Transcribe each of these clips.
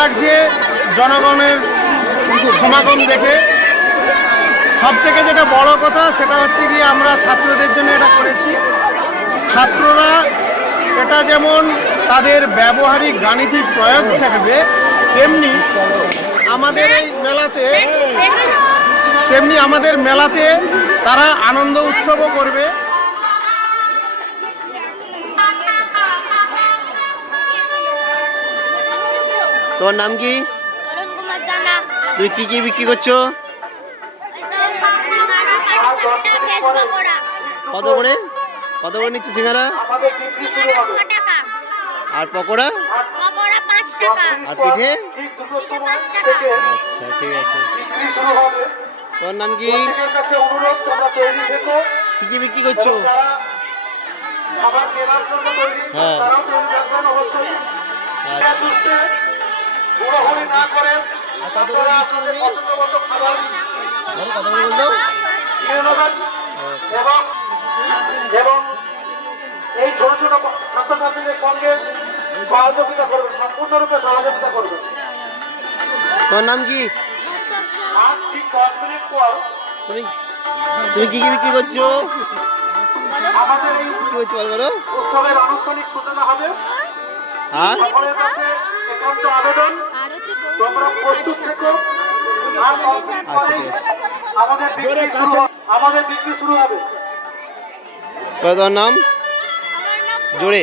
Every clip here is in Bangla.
লাগছে জনগণের সমাগম দেখে। সব থেকে যেটা বড় কথা, সেটা হচ্ছে কি আমরা ছাত্রদের জন্য এটা করেছি। ছাত্ররা এটা যেমন তাদের ব্যবহারিক গাণিতিক প্রয়োগ শিখবে, তেমনি আমাদের এই মেলাতে তেমনি আমাদের মেলাতে তারা আনন্দ উৎসবও করবে। তোমার নাম কি? তুমি কি কি বিক্রি করছ? কত করে? কত করে নিচ্ছ সিঙ্গারা? আর পকোড়া? আর পিঠে? আচ্ছা ঠিক আছে। তোমার নাম কি? কি কি বিক্রি করছ? হ্যাঁ। আচ্ছা। আর কত করে দিচ্ছ তুমি বলো কত করে বলতো এবং এবং এই ছোট ছোট ছাত্রছাত্রীদের সঙ্গে সহযোগিতা করবে সম্পূর্ণরূপে সহযোগিতা করবে তোমার নাম কি? আর ঠিক দশ মিনিট পর তুমি তুমি কি কি বিক্রি করছ? আমাদের এই কি বলো? উৎসবের আনুষ্ঠানিক সূচনা হবে। হ্যাঁ? একান্ত আবেদন। তোমরা প্রস্তুত থেকো। আর অল্প আচ্ছা ঠিক আছে আমাদের বিক্রি শুরু আমাদের বিক্রি শুরু হবে। তোমার নাম? জোরে।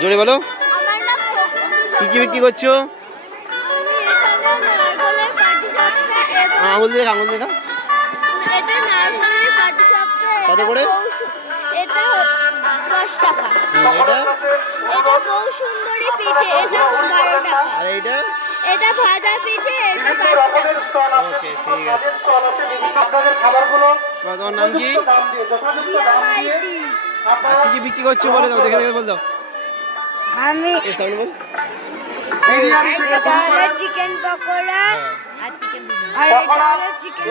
জোরে বলো। আমার কি কি বিক্রি করছ? আঙুল দেখা আঙুল দেখা। কত করে? এটা দশ টাকা। এটা? এটা বউ সুন্দরী পিঠে এটা বারো টাকা। আর এইটা? এটা ভাজা পিঠে এটা পাঁচ টাকা। ওকে ঠিক আছে। তোমার নাম কি? উপযুক্ত দাম দিয়ে যথাযথ দাম দিয়ে মাইতি। আর কি কি বিক্রি করছ বলে দাও দেখে দেখে বল দাও। আমি এর বল। বিরিয়ানি এটা হলো চিকেন পকোড়া। হ্যাঁ। আর এটা হলো চিকেন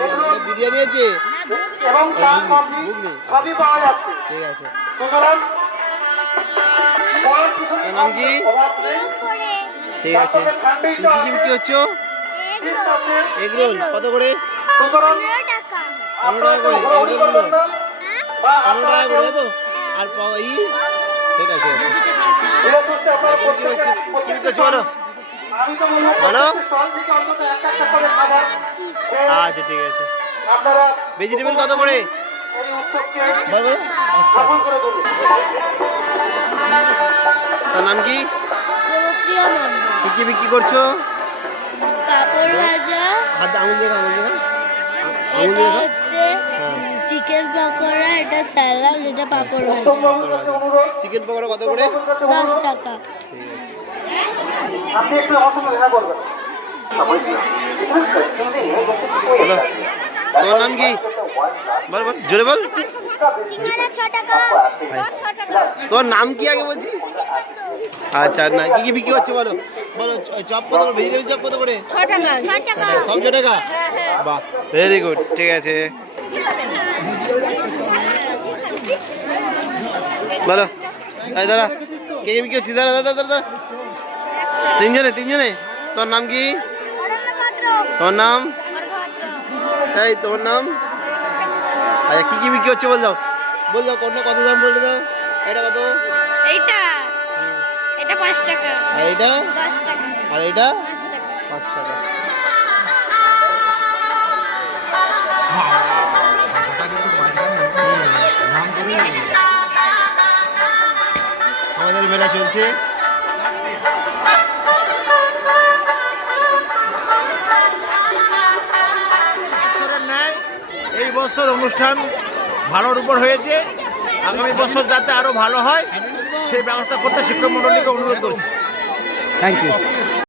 বিরিয়ানি। আছে? এবং চা সবই পাওয়া যাচ্ছে। ঠিক আছে। সুতরাং নাম কি? ঠিক আছে। তুমি কি বিক্রি এগরোল। কত করে? পনেরো টাকা করে। পনেরো টাকা করে তো? আর পাওয়া ই? সেটা ঠিক আছে কি করছ? কি করছ বলো? বলো। আচ্ছা ঠিক আছে। ভেজিটেবল কত করে? নাম কি? কি কি বিক্রি করছ? পাপড় ভাজা। হাত আঙুল দেখা আঙুল দেখা আঙুল দেখা হচ্ছে হ্যাঁ। চিকেন পকোড়া এটা স্যালাড এটা পাপড় ভাজা। চিকেন পকোড়া কত করে? দশ টাকা। ঠিক আছে আপনি একটু আমার দেখা করবেন তোমার নাম কি? বল বল জোরে বল। তোমার নাম কি আগে বলছি আচ্ছা না কি কি বিক্রি হচ্ছে বলো? বলো চপ কত করে? ভেজিটেবল চপ কত করে? ছ টাকা। ছ টাকা। সব ছ টাকা? বাহ ভেরি গুড ঠিক আছে। বলো এই দাদা কে কি বিক্রি হচ্ছে? দাদা দাদা দাদা তিনজনে তিনজনে। তোর নাম কি? তোর নাম? এই তোমার নাম? আচ্ছা কি কি বিক্রি হচ্ছে বল দাও। বল দাও কোনটা কত দাম বলে দাও। এটা কত? এইটা। এটা পাঁচ টাকা। আর এটা দশ টাকা। আর এটা পাঁচ টাকা। পাঁচ টাকা। আমাদের মেলা চলছে। বছর অনুষ্ঠান ভালোর উপর হয়েছে। আগামী বছর যাতে আরও ভালো হয়, সেই ব্যবস্থা করতে শিক্ষক মন্ডলীকে অনুরোধ করছি। Thank you